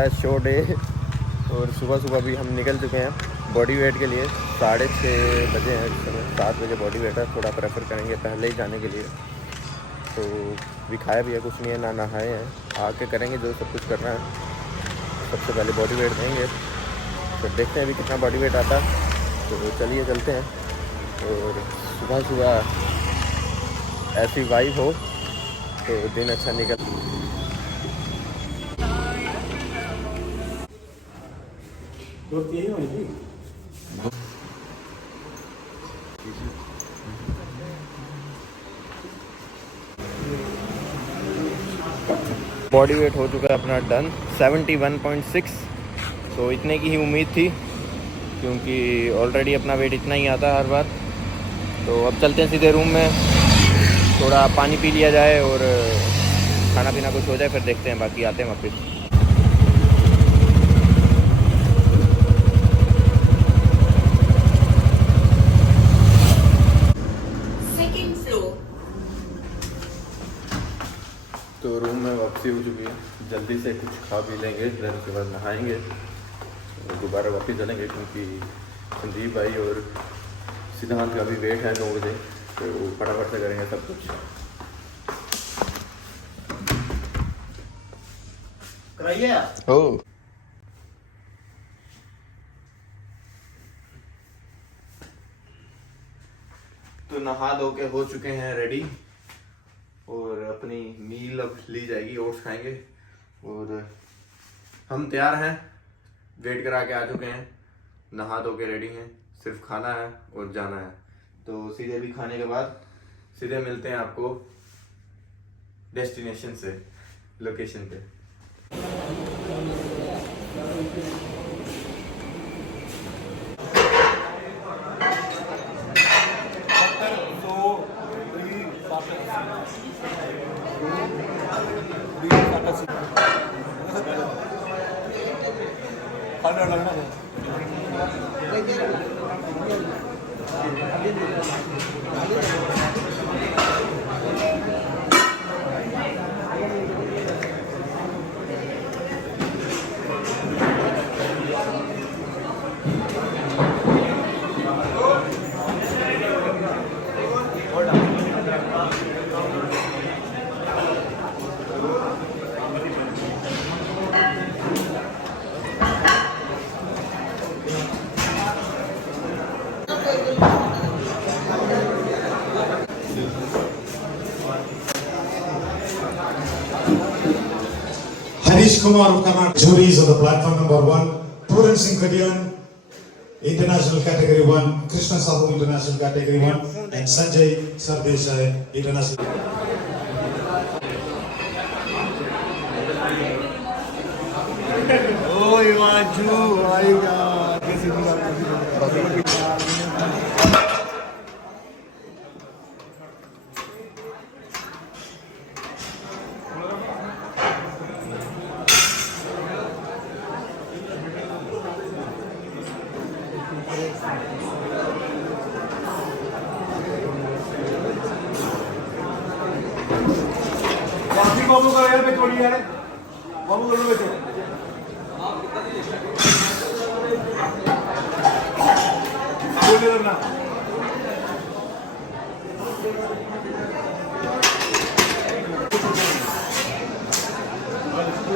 है show day और सुबह सुबह भी हम निकल चुके हैं बॉडी वेट के लिए। 6:30 बजे हैं इस समय, 7 बजे बॉडी वेट है। थोड़ा प्रेफर करेंगे पहले ही जाने के लिए। तो भी खाया भी है, कुछ नहीं है, ना नहाए हैं, आके करेंगे जो सब कुछ करना है। सबसे पहले बॉडी वेट देंगे, फिर देखते हैं अभी कितना बॉडी वेट आता है। तो चलिए चलते हैं। और सुबह सुबह ऐसी वाइब हो तो दिन अच्छा निकल। बॉडी वेट हो चुका है अपना डन 71.6। तो इतने की ही उम्मीद थी क्योंकि ऑलरेडी अपना वेट इतना ही आता है हर बार। तो अब चलते हैं सीधे रूम में, थोड़ा पानी पी लिया जाए और खाना पीना कुछ हो जाए, फिर देखते हैं बाकी आते हैं वापस। तो रूम में वापसी हो चुकी है, जल्दी से कुछ खा पी लेंगे, फिर उसके बाद नहाएंगे और दोबारा वापस चलेंगे क्योंकि संदीप भाई और सिद्धांत का भी वेट है 9 बजे। तो फटाफट से करेंगे सब कुछ। कराइए हो। तो नहा धो के हो चुके हैं रेडी और अपनी मील अब ली जाएगी, ओट्स खाएंगे। और हम तैयार हैं, वेट करा के आ चुके हैं, नहा धो के रेडी हैं, सिर्फ खाना है और जाना है। तो सीधे भी खाने के बाद सीधे मिलते हैं आपको डेस्टिनेशन से, लोकेशन पे। Harish Kumar of Karnataka. Juries of the platform number 1, Puran Singh Kadian, International Category 1, Krishna Sahu International Category 1, and Sanjay Sardesai International. Oh, Ivanju, my God. This is बाबू का यार पे थोड़ी यार बाबू बोलो बेटे बोले करना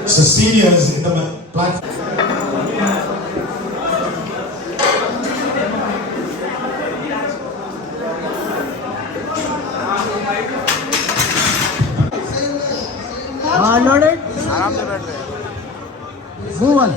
So seniors in the platform. Loaded. आराम से बैठ रहे हैं। Move on.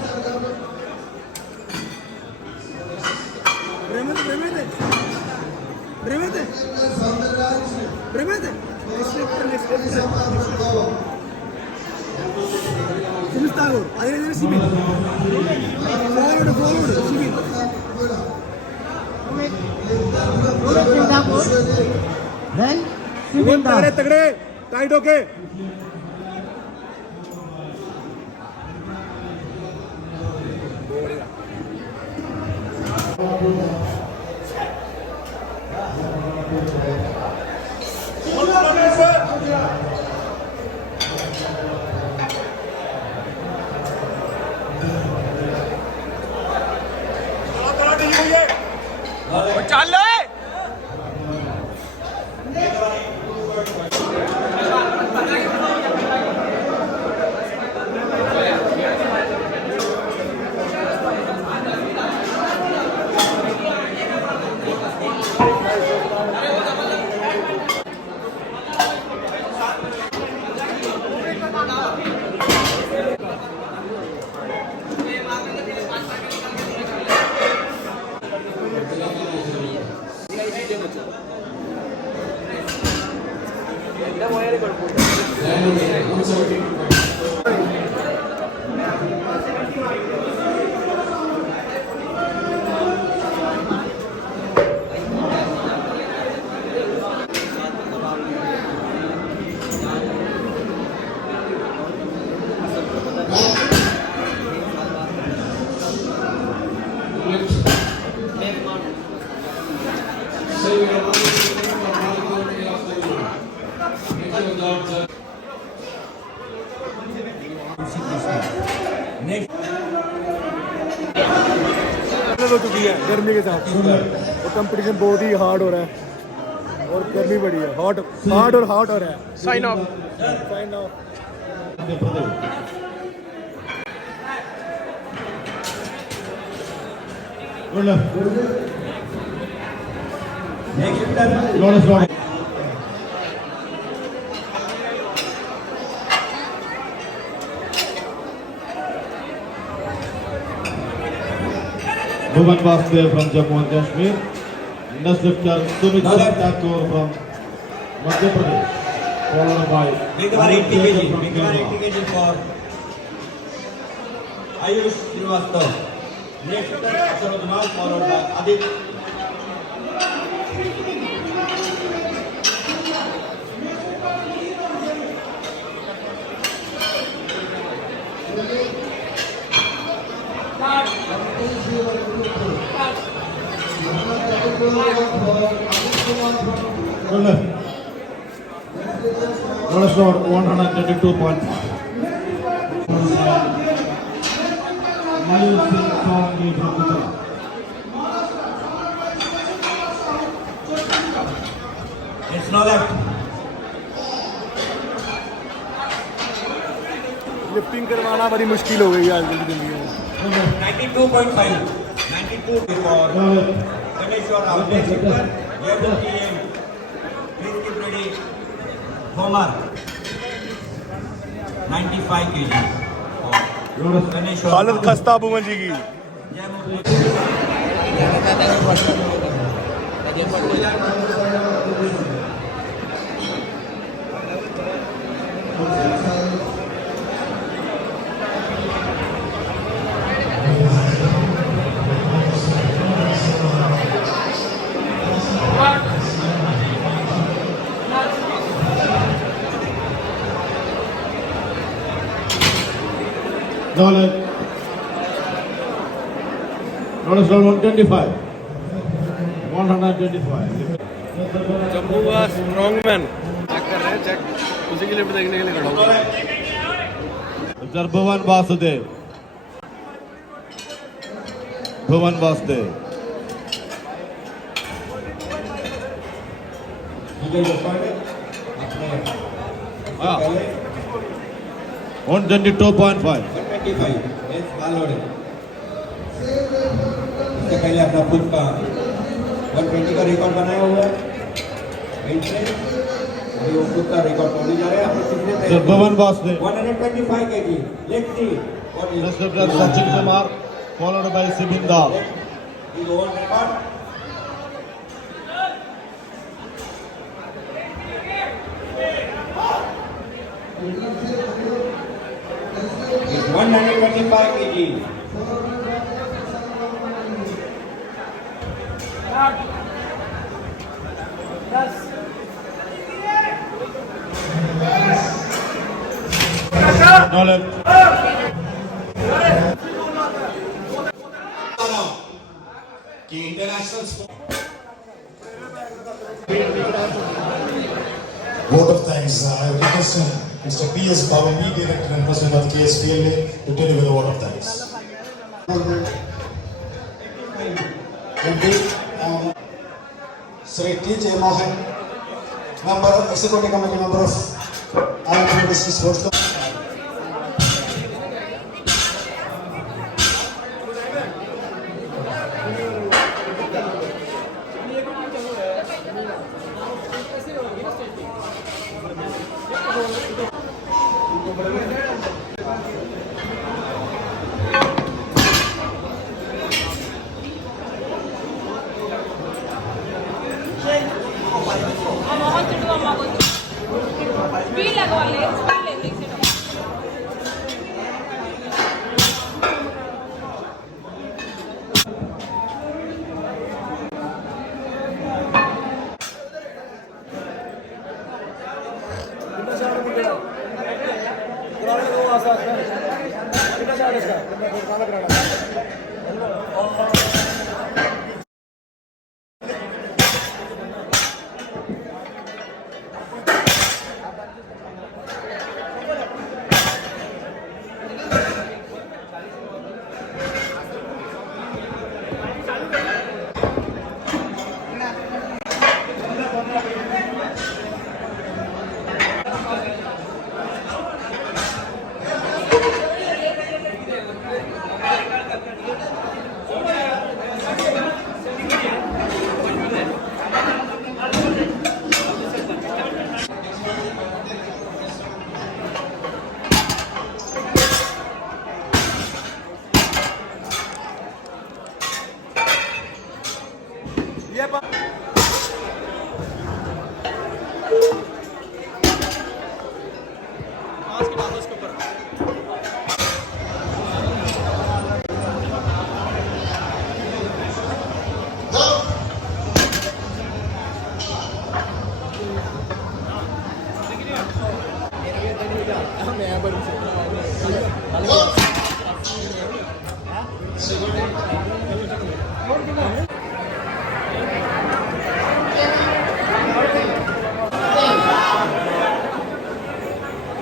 Then तगड़े टाइट होके फिटनेस हो चुकी है गर्मी के साथ, और कंपटीशन बहुत ही हार्ड हो रहा है और गर्मी बड़ी है, हार्ड और हॉट हो रहा है। Sign off. Good luck. Lotus Lord. Bhuvan Vasudev from Jammu and Kashmir. Next lifter Sumit Thakur from Madhya Pradesh. Followed by Make over 80 kg. from Make over 80 Kerala. kg for Ayush Srivastava. Next lifter Asar Udmal, followed by Adit. Good luck. Lotus Lord 132.5. Mayur Singh Songi from Gujarat. It's no left. Lifting करवाना बड़ी मुश्किल हो गई है आज की जिंदगी में। 92.5. 92 for Ganeshwar. Our next lifter, Yabul TM. Please keep ready. Homer. 95 kg. Lotus Ganeshwar. हालत खस्ता भुवन जी की। Dollar. Lotus Lord 125. 125. जम्मू का स्ट्रॉन्ग मैन चेक कर रहे हैं, चेक उसी की लिफ्ट देखने के लिए खड़ा हूँ। Sir Bhuvan Vasudev. Bhuvan Vasudev. Ah. 122.5. 125. Yes, all loaded. इससे पहले अपना खुद का 120 का रिकॉर्ड बनाया हुआ है। अभी वो खुद का रिकॉर्ड तोड़ने जा रहे हैं। अपने सीखने Sir Bhuvan Vasudev. 125 kg. Let's see what is Next lifter Sachin Kumar, followed by Sibin Dal. his own record. It's 125 kg. No left. Vote of thanks. I request Mr. P.S. Bhavani, Director and President of KSPLA, to tell you with a vote of thanks. MD, Sri T.J. Mohan, Member, Executive Committee Member of IMP District Sports Club. Speed लगवा ले, speed ले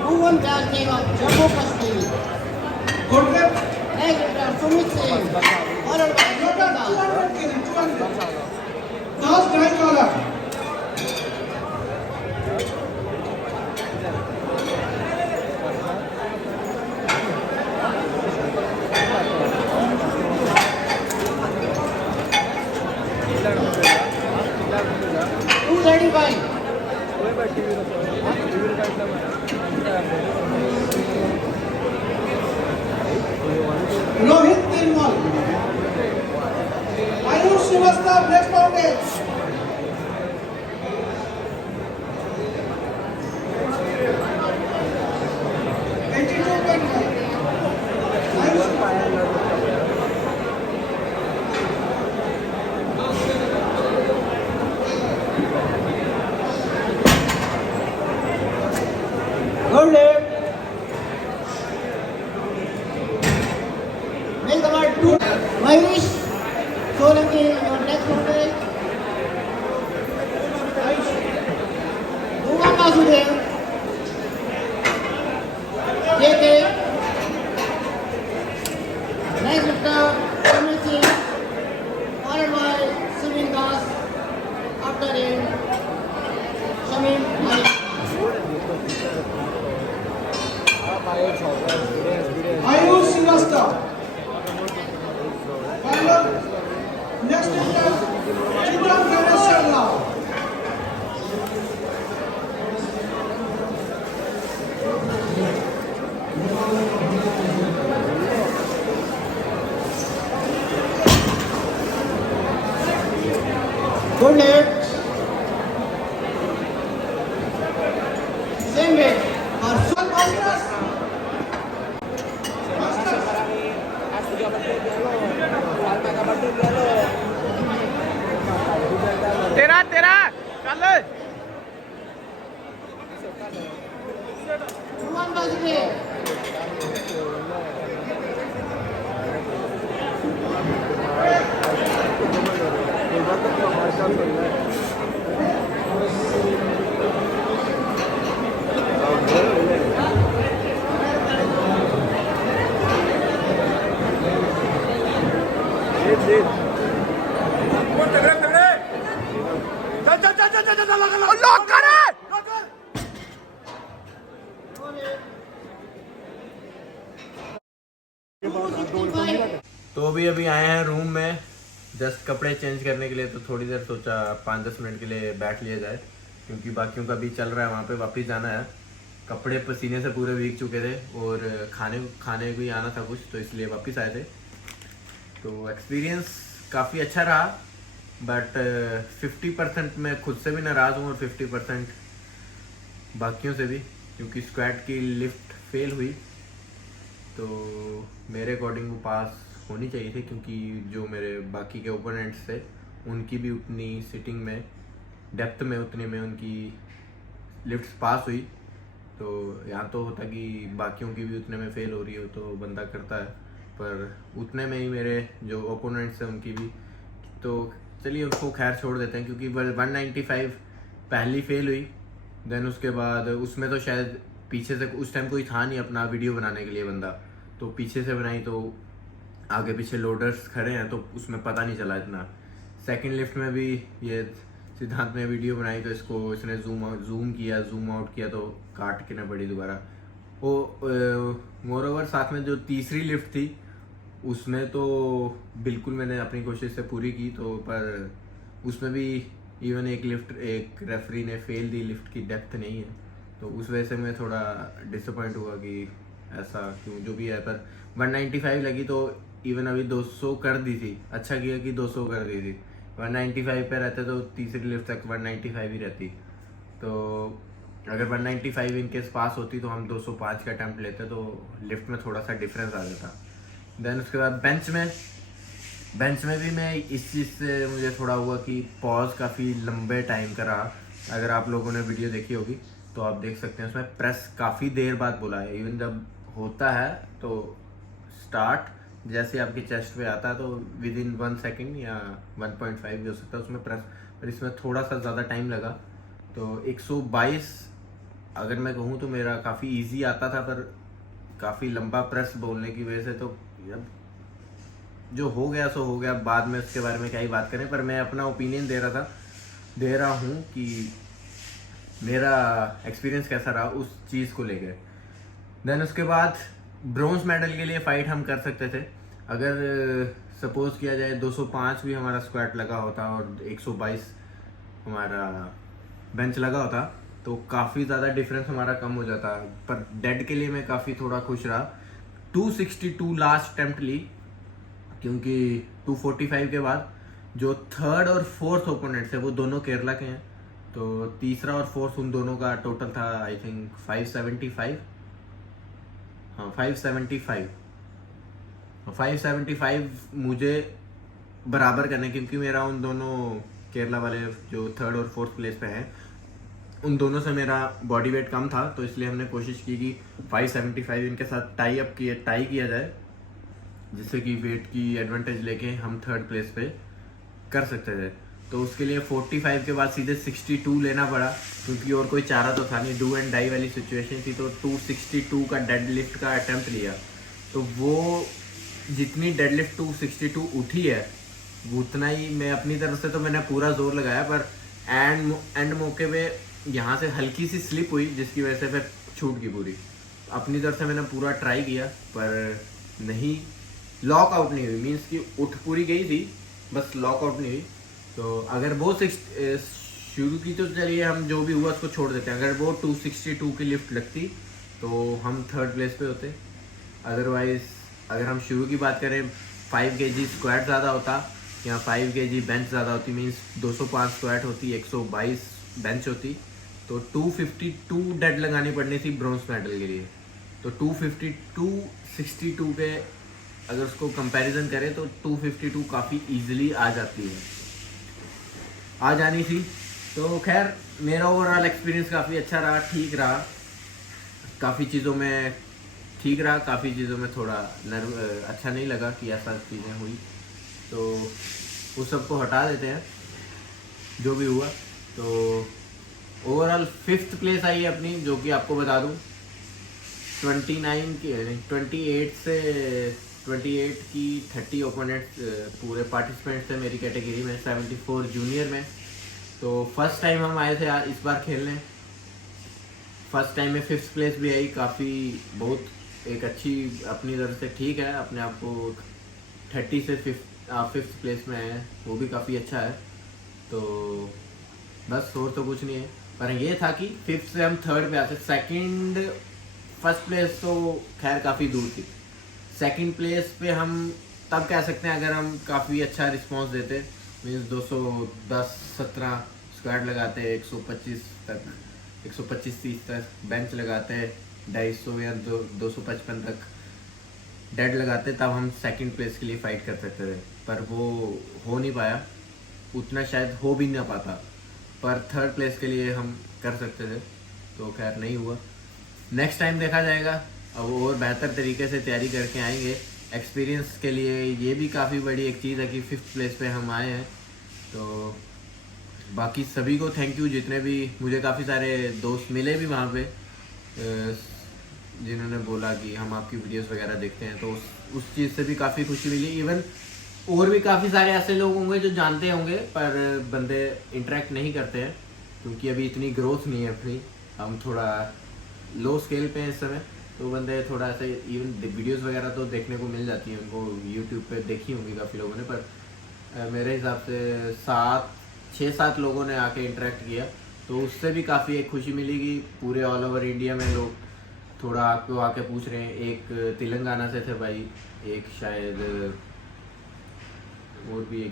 Bhuvan Jalke of Jammu Kashmir. Good left. Next lifter Sumit Singh, followed by Nitin Das. 200. Toss right collar. Rohit Nirmal. Ayush Srivastava, next mountain. Good left. Make the mark 2. Mahesh Solanki, your next mountain. Bhuvan Vasudev. JK. Next lifter Sumit Singh, followed by Sumit Das. After him, Shamim Ali. Ayush Srivastava. Final. Next lifter Chitran Ganeshala. Good left. Same way for Sun Masters. तेरा तेरा चल Bhuvan Vasudev. Lock कर तो अभी आए हैं room में just कपड़े चेंज करने के लिए। तो थोड़ी देर सोचा 5-10 मिनट के लिए बैठ लिया जाए, क्योंकि बाकियों का भी चल रहा है, वहाँ पे वापस जाना है। कपड़े पसीने से पूरे भीग चुके थे और खाने भी आना था कुछ, तो इसलिए वापस आए थे। तो एक्सपीरियंस काफ़ी अच्छा रहा, बट 50% मैं खुद से भी नाराज़ हूँ और 50% बाकियों से भी, क्योंकि स्क्वाड की लिफ्ट फेल हुई। तो मेरे अकॉर्डिंग वो पास होनी चाहिए थी, क्योंकि जो मेरे बाकी के ओपोनेंट्स थे उनकी भी उतनी सिटिंग में डेप्थ में उतने में उनकी लिफ्ट्स पास हुई। तो यहाँ तो होता कि बाकियों की भी उतने में फेल हो रही हो तो बंदा करता है, पर उतने में ही मेरे जो ओपोनेंट्स हैं उनकी भी। तो चलिए उनको खैर छोड़ देते हैं, क्योंकि 195 पहली फेल हुई। देन उसके बाद उसमें तो शायद पीछे से उस टाइम कोई था नहीं अपना वीडियो बनाने के लिए बंदा, तो पीछे से बनाई, तो आगे पीछे लोडर्स खड़े हैं तो उसमें पता नहीं चला इतना। सेकंड लिफ्ट में भी ये सिद्धांत ने वीडियो बनाई, तो इसने जूम किया, जूम आउट किया, तो काट के ना पड़ी दोबारा। वो मोरओवर साथ में जो तीसरी लिफ्ट थी उसमें तो बिल्कुल मैंने अपनी कोशिश से पूरी की, तो पर उसमें भी इवन एक रेफरी ने फेल दी, लिफ्ट की डेप्थ नहीं है। तो उस वजह से मैं थोड़ा डिसअपॉइंट हुआ कि ऐसा क्यों, जो भी है। पर 195 लगी तो इवन अभी 200 कर दी थी, अच्छा किया कि 200 कर दी थी। 195 पे रहते तो तीसरी लिफ्ट तक 195 ही रहती। तो अगर 195 इनकेस पास होती तो हम 205 का अटैम्प्ट लेते, तो लिफ्ट में थोड़ा सा डिफरेंस आ जाता। देन उसके बाद बेंच में भी मैं इस चीज़ से मुझे थोड़ा हुआ कि पॉज काफ़ी लंबे टाइम का रहा। अगर आप लोगों ने वीडियो देखी होगी तो आप देख सकते हैं उसमें प्रेस काफ़ी देर बाद बोला है। इवन जब होता है तो स्टार्ट जैसे आपके चेस्ट पे आता है तो विद इन 1 सेकेंड या 1.5 भी हो सकता है उसमें प्रेस, पर इसमें थोड़ा सा ज़्यादा टाइम लगा। तो 122 अगर मैं कहूँ तो मेरा काफ़ी इजी आता था, पर काफ़ी लंबा प्रेस बोलने की वजह से तो अब जो हो गया सो हो गया, बाद में उसके बारे में क्या ही बात करें। पर मैं अपना ओपिनियन दे रहा हूँ कि मेरा एक्सपीरियंस कैसा रहा उस चीज़ को लेकर। देन उसके बाद ब्रॉन्ज मेडल के लिए फ़ाइट हम कर सकते थे अगर सपोज़ किया जाए 205 भी हमारा स्क्वाट लगा होता और 122 हमारा बेंच लगा होता तो काफ़ी ज़्यादा डिफरेंस हमारा कम हो जाता। पर डेड के लिए मैं काफ़ी थोड़ा खुश रहा। 262 लास्ट अटेम्प्ट ली, क्योंकि 245 के बाद जो थर्ड और फोर्थ ओपोनेंट थे वो दोनों केरला के हैं, तो तीसरा और फोर्थ उन दोनों का टोटल था आई थिंक 575। हाँ 575 मुझे बराबर करने, क्योंकि मेरा उन दोनों केरला वाले जो थर्ड और फोर्थ प्लेस पे हैं उन दोनों से मेरा बॉडी वेट कम था, तो इसलिए हमने कोशिश की कि 575 इनके साथ टाई किया जाए, जिससे कि वेट की एडवांटेज लेके हम थर्ड प्लेस पे कर सकते थे। तो उसके लिए 45 के बाद सीधे 62 लेना पड़ा, क्योंकि और कोई चारा तो था नहीं, डू एंड डाई वाली सिचुएशन थी। तो 262 का डेड लिफ्ट का अटैम्प्ट लिया, तो वो जितनी डेड लिफ्ट 262 उठी है उतना ही मैं अपनी तरफ से तो मैंने पूरा जोर लगाया, पर एंड मौके पे यहाँ से हल्की सी स्लिप हुई, जिसकी वजह से फिर छूट गई पूरी। अपनी तरफ से मैंने पूरा ट्राई किया पर नहीं, लॉक आउट नहीं हुई, मीन्स कि उठ पूरी गई थी, बस लॉक आउट नहीं हुई। तो अगर वो शुरू की तो चलिए हम जो भी हुआ उसको छोड़ देते हैं, अगर वो 262 की लिफ्ट लगती तो हम थर्ड प्लेस पे होते। अदरवाइज अगर हम शुरू की बात करें 5 kg स्क्वाट ज़्यादा होता या 5 kg बेंच ज़्यादा होती, मीन्स 205 स्क्वाट होती, 122 बेंच होती, तो 252 डेड लगानी पड़नी थी ब्रॉन्ज मेडल के लिए। तो 252 पे अगर उसको कंपैरिजन करें तो 252 काफ़ी इजीली आ जानी थी। तो खैर मेरा ओवरऑल एक्सपीरियंस काफ़ी अच्छा रहा, ठीक रहा, काफ़ी चीज़ों में ठीक रहा, काफ़ी चीज़ों में थोड़ा अच्छा नहीं लगा कि ऐसा चीज़ें हुई, तो उस सब को हटा देते हैं जो भी हुआ। तो ओवरऑल 5th प्लेस आई है अपनी, जो कि आपको बता दूं 28 की 30 ओपोनेंट्स पूरे पार्टिसिपेंट्स थे मेरी कैटेगरी में, 74 जूनियर में। तो फर्स्ट टाइम हम आए थे इस बार खेलने, फर्स्ट टाइम में 5th प्लेस भी आई, काफ़ी बहुत एक अच्छी अपनी तरफ से ठीक है, अपने आप को 30 से 5th प्लेस में है, वो भी काफ़ी अच्छा है। तो बस और तो कुछ नहीं है, पर ये था कि 5th से हम थर्ड पे आते। फर्स्ट प्लेस तो खैर काफ़ी दूर थी, सेकंड प्लेस पे हम तब कह सकते हैं अगर हम काफ़ी अच्छा रिस्पांस देते, मीन्स 210-17 स्क्वाड लगाते, 125-30 तक बेंच लगाते, 250 या 255 तक डेड लगाते, तब हम सेकंड प्लेस के लिए फ़ाइट कर सकते थे। पर वो हो नहीं पाया, उतना शायद हो भी नहीं पाता, पर थर्ड प्लेस के लिए हम कर सकते थे, तो खैर नहीं हुआ। नेक्स्ट टाइम देखा जाएगा, अब और बेहतर तरीके से तैयारी करके आएंगे। एक्सपीरियंस के लिए ये भी काफ़ी बड़ी एक चीज़ है कि 5th प्लेस पे हम आए हैं। तो बाकी सभी को थैंक यू, जितने भी मुझे काफ़ी सारे दोस्त मिले भी वहाँ पे, जिन्होंने बोला कि हम आपकी वीडियोस वगैरह देखते हैं, तो उस चीज़ से भी काफ़ी खुशी मिली। इवन और भी काफ़ी सारे ऐसे लोग होंगे जो जानते होंगे पर बंदे इंटरेक्ट नहीं करते हैं, क्योंकि अभी इतनी ग्रोथ नहीं है अपनी, हम थोड़ा लो स्केल पे हैं इस समय, तो बंदे थोड़ा ऐसे इवन वीडियोस वगैरह तो देखने को मिल जाती हैं उनको, यूट्यूब पे देखी होंगी काफ़ी लोगों ने, पर मेरे हिसाब से 6-7 लोगों ने आके इंटरेक्ट किया, तो उससे भी काफ़ी एक खुशी मिली कि पूरे ऑल ओवर इंडिया में लोग थोड़ा आपको आके पूछ रहे हैं। एक तेलंगाना से थे भाई, एक शायद और भी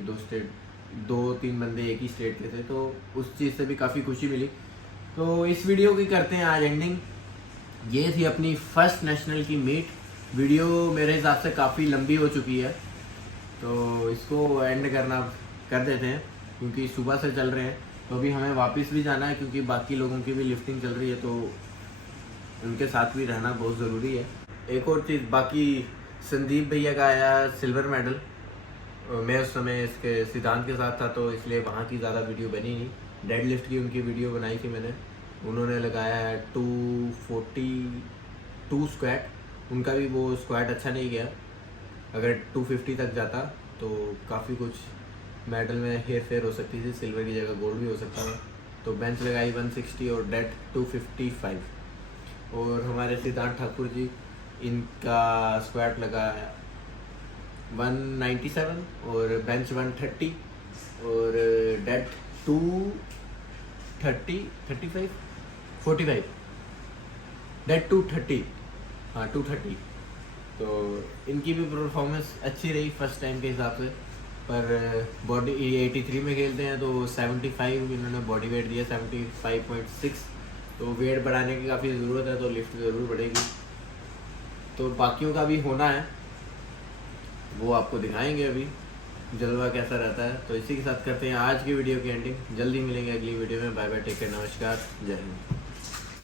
2-3 बंदे एक ही स्टेट के थे, तो उस चीज़ से भी काफ़ी खुशी मिली। तो इस वीडियो की करते हैं आज एंडिंग। ये थी अपनी फर्स्ट नेशनल की मीट। वीडियो मेरे हिसाब से काफ़ी लंबी हो चुकी है, तो इसको एंड कर देते हैं, क्योंकि सुबह से चल रहे हैं, तो अभी हमें वापस भी जाना है, क्योंकि बाकी लोगों की भी लिफ्टिंग चल रही है, तो उनके साथ भी रहना बहुत ज़रूरी है। एक और चीज़, बाकी संदीप भैया का आया सिल्वर मेडल। मैं उस समय इसके सिद्धांत के साथ था तो इसलिए वहाँ की ज़्यादा वीडियो बनी नहीं। डेड लिफ्ट की उनकी वीडियो बनाई थी मैंने। उन्होंने लगाया है 242 स्क्वाट। उनका भी वो स्क्वाट अच्छा नहीं गया। अगर 250 तक जाता तो काफ़ी कुछ मेडल में हेर फेर हो सकती थी, सिल्वर की जगह गोल्ड भी हो सकता था। तो बेंच लगाई 160 और डेड 255। और हमारे सिद्धांत ठाकुर जी, इनका स्क्वाट लगा 197 और बेंच 130 और डेड 45 डेड 230, हाँ 230। तो इनकी भी परफॉर्मेंस अच्छी रही फर्स्ट टाइम के हिसाब से। पर बॉडी 83 में खेलते हैं तो 75 इन्होंने बॉडी वेट दिया, 75.6। तो वेट बढ़ाने की काफ़ी ज़रूरत है, तो लिफ्ट ज़रूर बढ़ेगी। तो बाकियों का भी होना है, वो आपको दिखाएंगे अभी जलवा कैसा रहता है। तो इसी के साथ करते हैं आज की वीडियो की एंडिंग। जल्दी मिलेंगे अगली वीडियो में। बाय बाय, टेक केयर, नमस्कार, जय हिंद।